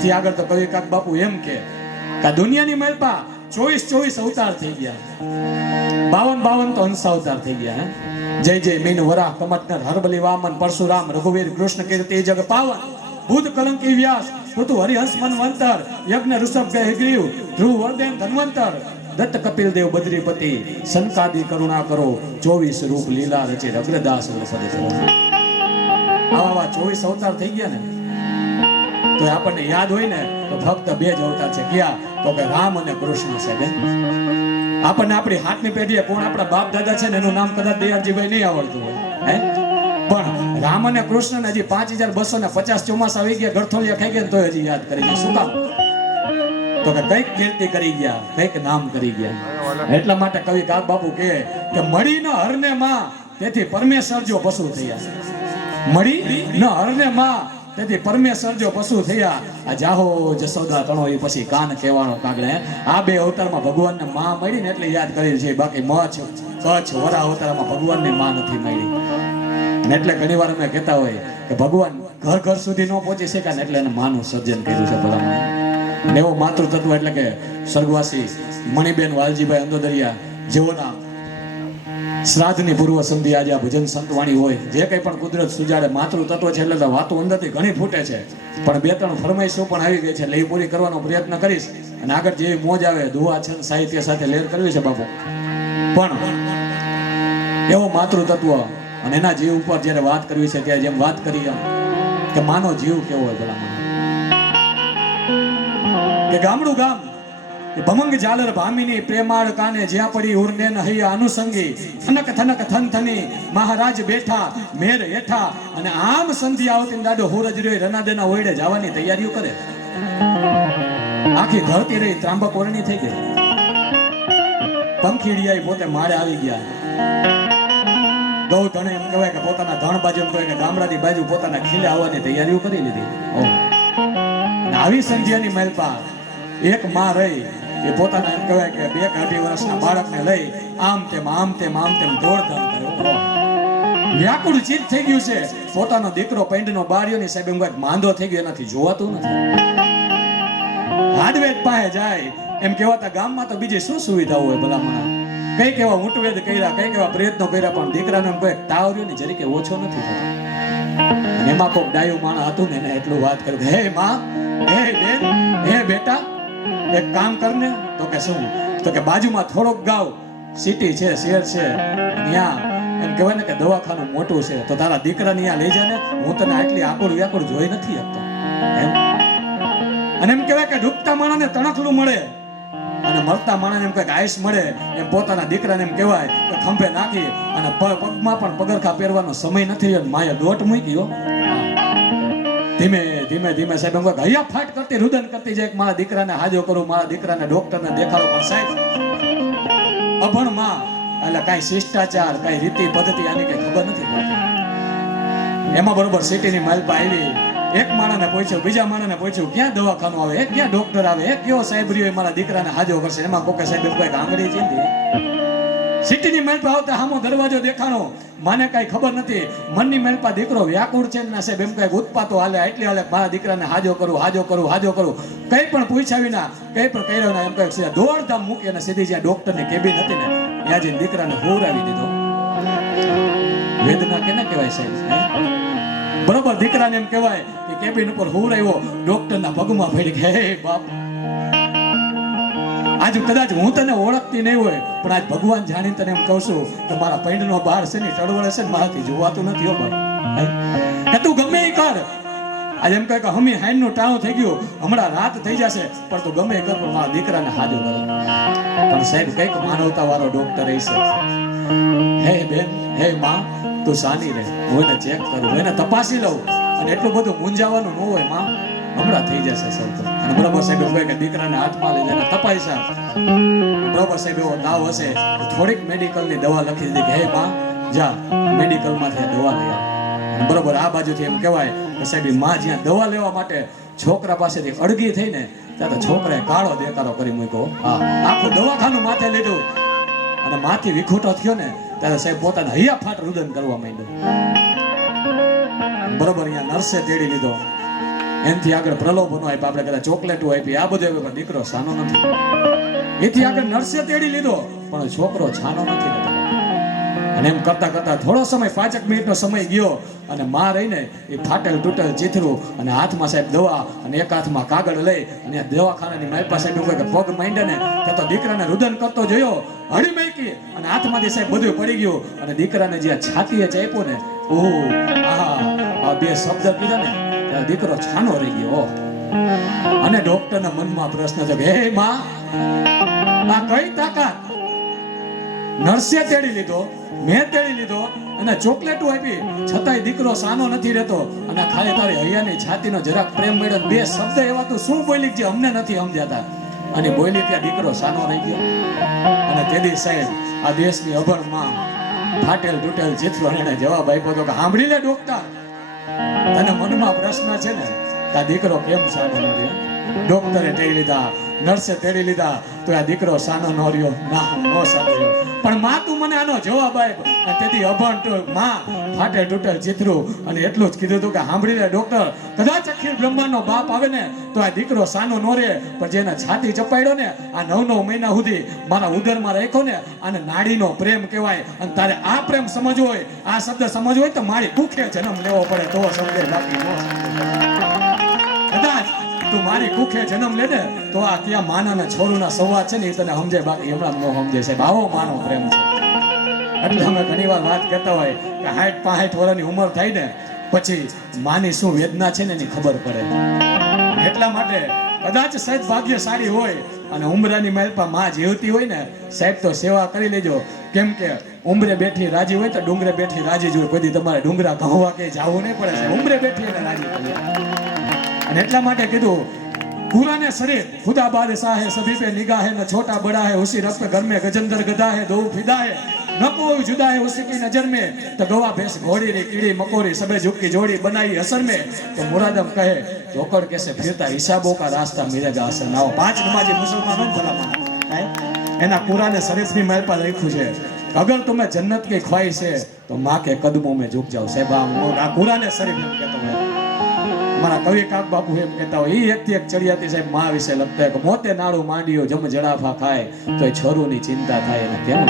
થી આગળ તો કવિ કાક બાપુ એમ કે દુનિયાની મહેલપા ચોવીસ ચોવીસ અવતાર થઈ ગયા. બાવન બાવન તો હંસ અવતાર થઈ ગયા જય જય મીન વરાહ કમટનર હરબલી, વામન, પરશુરામ, રઘુવીર, કૃષ્ણ, કીર્તિ જગ પાવન, બુધ, કલંકી વ્યાસ, ઋતુ હરિહંસ મનવંતર યજ્ઞ, ઋષભ ગહગ્રીવ ધ્રુવ, વર્દેન, ધન્વંતર, દત્ત, કપિલ, દેવ, બદ્રીપતિ સંકાદી કરુણા કરો, ચોવીસ રૂપ, લીલા રચે રગ્રદાસ આવા ચોવીસ અવતાર થઈ ગયા ને તો આપણને યાદ હોય ને, તો ફક્ત બે જ અવતાર છે. ક્યાં? તો કે રામ અને કૃષ્ણ છે બેન. આપણને આપણી હાથની પેઢીએ કોણ આપણા બાપ દાદા છે ને, એનું નામ કદાચ દયાળજીભાઈ નહીં આવડતું હોય. હે? પણ રામ અને કૃષ્ણ હજી પાંચ હજાર બસો ને પચાસ ચોમાસા આવી ગયા ગળથોલિયા ખાઈ ગયા તો હજી યાદ કરી ગયા. શું કામ? તો કે કંઈક કીર્તિ કરી ગયા, કંઈક નામ કરી ગયા. એટલા માટે કવિ કાક બાપુ કહે કે મળી ન હરને માં, તેથી પરમેશ્વર જો પશુ થયા મળી ન હરને માં તેથી પરમેશ્વર જો પશુ થયા, આ જાહો જસોદા તણો એ પછી કાન કહેવાનો કાગડે આ બે અવતારમાં ભગવાનને માં મળી ને એટલે યાદ કરી છે, બાકી મચ્છ કચ્છ વરા અવતારમાં ભગવાનને માં નથી મળી. એટલે ઘણી વાર અમે કહેતા હોય કે ભગવાન ઘર ઘર સુધી ન પહોંચી શક્યા ને એટલે એને માનું સર્જન કર્યું છે બધા અને એવો માતૃ તત્વ એટલે કે સ્વર્ગવાસી મણિબેન વાલજીભાઈ અંદોદરિયા જેઓના શ્રાદ્ધની પૂર્વ સંધિ આજે આ ભજન સંતવાણી હોય. જે કંઈ પણ કુદરત સુજાડે માતૃ તત્વ છે, એટલે વાતો અંદરથી ઘણી ફૂટે છે. પણ બે ત્રણ ફરમાઈશો પણ આવી ગઈ છે, એટલે એ પૂરી કરવાનો પ્રયત્ન કરીશ. અને આગળ જેવી મોજ આવે દુવા છે સાહિત્ય સાથે લેર કરવી છે બાપુ. પણ એવો માતૃ તત્વ અને એના જીવ ઉપર જ્યારે વાત કરવી છે, ત્યારે જેમ વાત કરી કે માનો જીવ કેવો હોય ભલા કે ગામડું ગામ ભમંગ ઝાલર ભામીની પ્રેમાળ કાને જ્યાં પડી ઉરને હૈયા અનુસંગી. થનક થનક થન થની મહારાજ બેઠા, મેર હેઠા, અને આમ સંધિ આવતી દાડો હુરજ રહ્યો, રનાદેના ઓયડે જવાની તૈયારીઓ કરે. આખી ધરતી રહી, ત્રાંબક ઓરણી થઈ ગઈ. પંખીડિયા પોતે માળે આવી ગયા. ગૌ ધણે એમ કહેવાય કે પોતાના ધણ બાજુ એમ કહેવાય કે ગામડાની બાજુ પોતાના ખીલે આવવાની તૈયારીઓ કરી લીધી. આવી સંધ્યાની મહેલપા એક માં રહી એ પોતાના એમ કહેવાય કે બે અઢી વર્ષના બાળકને લઈ આમ તેમ આમ તેમ આમ તેમ દોડધામ કરે વ્યાકુળ ચીજ થઈ ગયું છે. પોતાનો દીકરો પેન્ડનો ની સાહેબ એમ માંદો થઈ ગયો, એનાથી જોવાતું નથી. હાડવેદ પાસે જાય, એમ કહેવાતા ગામમાં તો બીજી શું સુવિધા હોય ભલામણ? કઈ કેવા ઊંટવેદ કર્યા કઈ કેવા પ્રયત્નો કર્યા, પણ દીકરાને એમ કહે તાવ રહ્યો ને જરીકે ઓછો નથી થતો. એમાં કોક ડાયું માણસ હતું ને, એને એટલું વાત કર્યું હે માં, હે બેન, હે બેટા એક કામ કરને તો કે શું? તો કે બાજુમાં થોડોક ગાવ સિટી છે, શહેર છે ત્યાં એમ કહેવાય ને કે દવાખાનું મોટું છે, તો તારા દીકરાને ત્યાં લઈ જાય ને, હું તને આટલી આકુળ વ્યાકુળ જોઈ નથી આપતો એમ? અને એમ કહેવાય કે ડૂબતા માણસને તણખલું મળે, અને મરતા માણસને એમ કંઈક આયુષ મળે, એમ પોતાના દીકરાને એમ કહેવાય કે ખંભે નાખી, અને પગમાં પણ પગરખા પહેરવાનો સમય નથી અને માએ દોટ મૂકી ધીમે ધીમે ધીમે સાહેબ, એમ હૈયા ફાટ કરતી, રુદન કરતી જાય મારા દીકરાને હાજો કરું, મારા દીકરાને ડોક્ટરને દેખાડો. પણ સાહેબ અભણમાં એટલે કાંઈ શિષ્ટાચાર, કાંઈ રીતિ, પદ્ધતિ આની કઈ ખબર નથી પડતી. એમાં બરોબર સિટીની માલપા આવી. એક માણસને પૂછ્યું, બીજા માણસને પૂછ્યું, ક્યાં દવાખાનું આવે? ક્યાં ડોક્ટર આવે? એ કયો સાહેબ રહ્યો મારા દીકરાને હાજો કરશે? એમાં કોકે સાહેબ કોઈ આંગળી ચીંધી. સિટીની મેલપા આવતા હામો દરવાજો દેખાણો. મને કાંઈ ખબર નથી. મનની મેલપા દીકરો વ્યાકુળ છે ના સાહેબ. એમ કહે ઉત્પાતો હાલે એટલે હાલે, મારા દીકરાને હાજો કરું હાજો કરું હાજો કરું. કંઈ પણ પૂછ્યા વિના, કંઈ પણ કર્યો ના, એમ કહે સીધા દોડધામ મૂકી અને સીધી જ્યાં ડોક્ટરની કેબિન હતી ને, ત્યાં જઈને દીકરાને હોરાવી દીધો. વેદના કેને કહેવાય સાહેબ, હે? બરોબર, દીકરાને એમ કહેવાય કે કેબિન ઉપર હોવરાવ્યો, ડોક્ટરના પગમાં પડી કે હે, બાપ. આજ કદાચ હું તને ઓળખતી નહીં હોય, પણ આજ ભગવાન જાણી તને એમ કહું છું કે મારા પૈંડનો બહાર છે ને, ચળવળે છે મારાથી જોવાતું નથી કે તું ગમે એ કર. આજે એમ કહે કે હમી હાઈનનું ટાણું થઈ ગયું, હમણાં રાત થઈ જશે, પણ તું ગમે એ કર, પણ મારા દીકરાને હાજો કરો. પણ સાહેબ, કંઈક માનવતા વાળો ડોક્ટર હશે હે બેન, હે માં, તું સાની રહે. હું એને ચેક કરું એને તપાસી લઉં. અને એટલું બધું મૂંઝાવાનું ન હોય, માં. હમણાં થઈ જશે સર અને બરાબર સાહેબ એવું કે દીકરાને હાથમાં લઈને એને તપાઈ સાહેબ. સાહેબ એવો તાવ હશે થોડીક મેડિકલની દવા લખી દીધી કે, હે માં જા, મેડિકલમાંથી દવા લઈ આવ. બરોબર આ બાજુથી એમ કહેવાય કે સાહેબમાં જ્યાં દવા લેવા માટે છોકરા પાસેથી અડગી થઈને ત્યાં તો છોકરાએ કાળો દેકારો કરી મૂક્યો. હા, આખું દવાખાનું માથે લીધું. અને માથી વિખૂટો થયો ને, ત્યારે સાહેબ પોતાના હૈયા ફાટ રુદન કરવા માંડ્યો. બરોબર અહીંયા નર્સે તેડી લીધો. એનાથી આગળ પ્રલોભનો આપ્યા આપણે કદાચ ચોકલેટો આપી આ બધું આવ્યું, પણ દીકરો સાનો નથી. એથી આગળ નર્સે તેડી લીધો, પણ છોકરો છાનો નથી અને એમ કરતા કરતા થોડો સમય, પાંચેક મિનિટનો સમય ગયો, અને માં રહીને એ ફાટેલ તૂટેલ ચીથરું અને હાથમાં સાહેબ દવા અને એક હાથમાં કાગળ લઈ અને દવાખાનાની મારી પાસે ઉપર પગ માંડે ને તે દીકરાને રુદન કરતો જોયો, હળી મેકી અને હાથમાંથી સાહેબ બધું પડી ગયું. અને દીકરાને જે છાતીએ ચાપ્યો ને, ઓહો, આહા, આ બે શબ્દ કીધા ને ત્યારે દીકરો છાનો રહી ગયો. અને ડોક્ટરના મનમાં પ્રશ્ન છે હે માં, આ કઈ તાકાત? નર્સે તેડી લીધો, મેં તેડી લીધો અને ચોકલેટો આપી. છતાંય દીકરો સાનો નથી રહેતો. અને ખાલી તારી હૈયાની છાતીનો જરાક પ્રેમ મળ્યો બે શબ્દ એવા તું શું બોલી જે અમને નથી સમજાતા. અને બોલી ત્યાં દીકરો સાનો રહી ગયો. અને તેદી સાહેબ, આ દેશની અભણમાં ફાટેલ તૂટેલ જીતલો એને જવાબ આપ્યો તો કે સાંભળી લે ડોક્ટર. મનમાં પ્રશ્ન છે ને કે દીકરો કેમ સાનો ન ડોક્ટરે તેડી લીધા. નર્સે તેડી લીધા. તો આ દીકરો સાનો ન રહ્યો, ના, નો સાનો પણ માં તું મને આનો જવાબ આપ તેથી અભણમાં ફાટે તૂટે ચિત્રું. અને એટલું જ કીધું હતું કે સાંભળી ડોક્ટર. કદાચ અખિલ બ્રહ્માંડનો બાપ આવે ને, તો આ દીકરો સાનો નો રહે. પણ જેને છાતી ચપાડ્યો ને, આ નવ નવ મહિના સુધી મારા ઉદરમાં રાખ્યો ને, આને નાડીનો પ્રેમ કહેવાય. અને તારે આ પ્રેમ સમજવો હોય, આ શબ્દ સમજવો હોય તો મારી કુખે જન્મ લેવો પડે, તો સમજે બાકી કદાચ તું મારી કુખે જન્મ લે ને, તો આ ત્યાં માનાના છોરુના સંવાદ છે ને, એ તને સમજે બાકી હમણાં ન સમજે સાહેબ આવો માનો પ્રેમ છે. એટલે અમે ઘણી વાર વાત કરતા હોય કે હાઠ પાંઠ વર્ષની ઉંમર થાય ને, પછી માની શું વેદના છે ને એની ખબર પડે. એટલા માટે કદાચ સાહેબ ભાગ્યશાળી હોય અને ઉમરાની માલપા માં જીવતી હોય ને, સાહેબ તો સેવા કરી લેજો. કેમ કે ઉમરે બેઠી રાજી હોય તો ડુંગરે બેઠી રાજી જ હોય. કોઈ તમારે ડુંગરા કહવા કે જવું નહીં પડે ઉમરે બેઠી એને રાજી અને એટલા માટે કીધું, પુરાને શરીર ખુદા બાદ સાહે સભી પે નિગાહ ન છોટા બડા હે ઉસી રબ ઘર મે ગજંદર ગદા હે દો ફિદા હે ન કોઈ જુદા હે ઉસી કી નજર મે, તો ગવા ભેસ ઘોડી રે, કીડી મકોરી, સબે ઝુકી જોડી બનાવી અસર મે. તો મુરાદમ કહે જોકર કેસે ફિરતા, હિસાબો કા રાસ્તા મિલે જા અસર નાઓ પાંચ નમાજી મુસલમાનો ભલામાં એના પુરાને શરીફની મહેર પર લખ્યું છે. અગર તમે જન્નત કે ખ્વાઈ છે તો માં કે કદમો મેં ઝુક જાઓ, સાહેબ આ કુરાને શરીફ કહેતો તમે મારા કવિ કાક બાપુ એમ કહેતા હોય એ એકથી એક ચડિયાતી સાહેબ મા વિશે લખતા કે મોતે નાળું માંડ્યો, જમ જડાફા ખાય. તો એ છોરુની ચિંતા થાય એને કેમ?